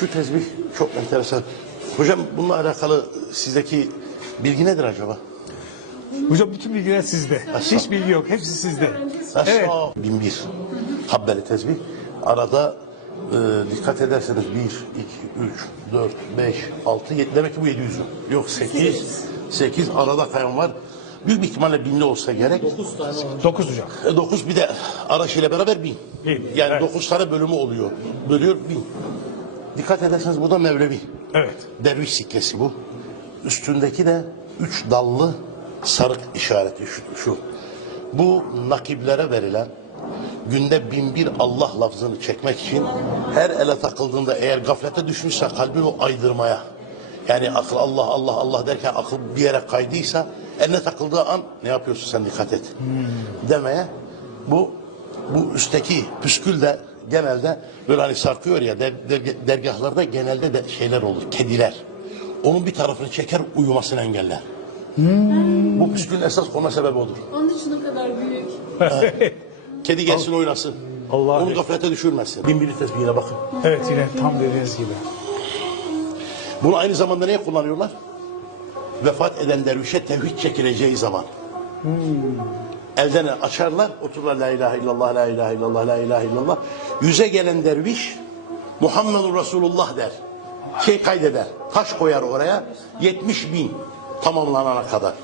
Şu tesbih çok enteresan. Hocam bununla alakalı sizdeki bilgi nedir acaba? Hocam bütün bilgiler sizde. Hiç bilgi yok. Hepsi sizde. Evet. Aşağı bin bir habbeli tesbih. Arada e, dikkat ederseniz 1, 2, 3, 4, 5, 6, 7 demek ki bu 700 'ün. Yok 8, 8 arada kayan var. Büyük bir ihtimalle binli olsa gerek. 9 hocam. 9 bir de araç ile beraber bin. Bin, Yani evet. 9 tane bölümü oluyor. Bölüyor bin. Dikkat ederseniz bu da Mevlevi. Evet. Derviş sikkesi bu. Üstündeki de üç dallı sarık işareti şu. şu. Bu nakiblere verilen günde bin bir Allah lafzını çekmek için her ele takıldığında eğer gaflete düşmüşse kalbin o aydırmaya yani akıl Allah Allah Allah derken akıl bir yere kaydıysa eline takıldığı an ne yapıyorsun sen dikkat et demeye bu bu üstteki püskül de genelde böyle hani sarkıyor ya der, derge- dergahlarda genelde de şeyler olur kediler. Onun bir tarafını çeker uyumasını engeller. Bu püskülün esas konma sebebi odur. Onun için o kadar büyük. Kedi gelsin oynasın. Allah Onu gaflete düşürmesin. Bin bir tesbihine bakın. Evet yine tam dediğiniz gibi. Bunu aynı zamanda neye kullanıyorlar? Vefat eden dervişe tevhid çekileceği zaman. Elden açarlar, otururlar la ilahe illallah, la ilahe illallah, la ilahe illallah. Yüze gelen derviş Muhammedur Resulullah der. Şey kaydeder, taş koyar oraya 70 bin tamamlanana kadar.